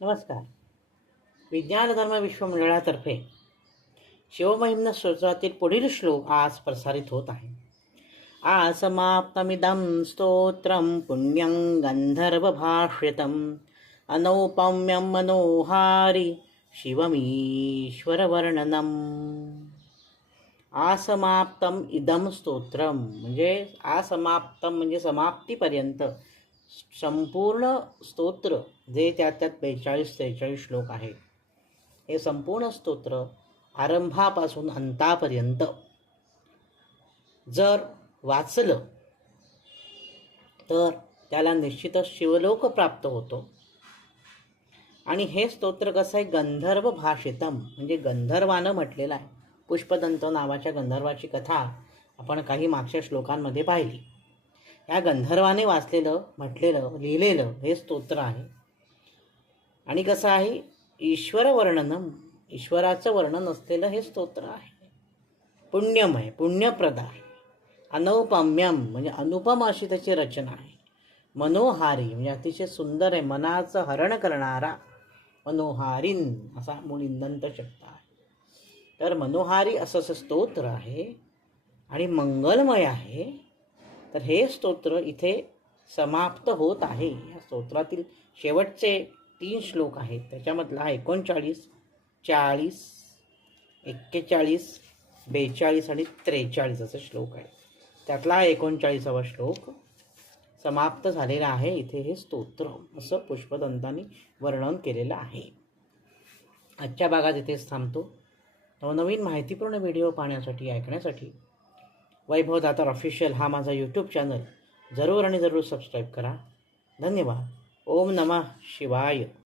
नमस्कार. विज्ञान धर्म विश्वमंडळातर्फे शिवमहिम्न स्तोत्रातील पुढील श्लोक आज प्रसारित होत आहे. आसमाप्तमिदं स्तोत्रं पुण्यं गंधर्वभाष्यतम् अनौपम्यं मनोहारी शिवमीश्वरवर्णनम्. आसमाप्तम इदम स्तोत्रम म्हणजे असमाप्तम म्हणजे समाप्तीपर्यंत संपूर्ण स्तोत्र जे त्यात 42-43 श्लोक आहे. हे संपूर्ण स्तोत्र आरंभापासून अंतापर्यंत जर वाचलं तर त्याला निश्चितच शिवलोक प्राप्त होतो. आणि हे स्तोत्र कसं आहे, गंधर्व भाषितम म्हणजे गंधर्वानं म्हटलेलं आहे. पुष्पदंत नावाच्या गंधर्वाची कथा आपण काही मागच्या श्लोकांमध्ये पाहिली. या गंधर्वाने वाचलेलं, म्हटलेलं, लिहिलेलं हे स्तोत्र आहे. आणि कसं आहे, ईश्वर वर्णनम, ईश्वराचं वर्णन असलेलं हे स्तोत्र आहे. पुण्यमय, पुण्यप्रद आहे. अनौपम्यम म्हणजे अनुपम अशी त्याची रचना आहे. मनोहारी म्हणजे अतिशय सुंदर आहे, मनाचं हरण करणारा. मनोहारीन असा मुनिंदंत शब्द आहे. तर मनोहारी असं स्तोत्र आहे आणि मंगलमय आहे. तर हे स्तोत्र इथे समाप्त होत आहे. या स्तोत्रातील शेवटचे 3 श्लोक आहेत. त्याच्यामधला 39, 40, 41, 42 आणि 43 असे श्लोक आहेत. त्यातला 39वा श्लोक समाप्त झालेला आहे. इथे हे स्तोत्र असं पुष्पदंतांनी वर्णन केलेलं आहे. आजच्या भागात इथेच थांबतो. नवनवीन माहितीपूर्ण व्हिडिओ पाहण्यासाठी, ऐकण्यासाठी वैभवदातार ऑफिशियल हा माझा यूट्यूब चॅनल जरूर आणि जरूर सबस्क्राईब करा. धन्यवाद. ओम नमः शिवाय.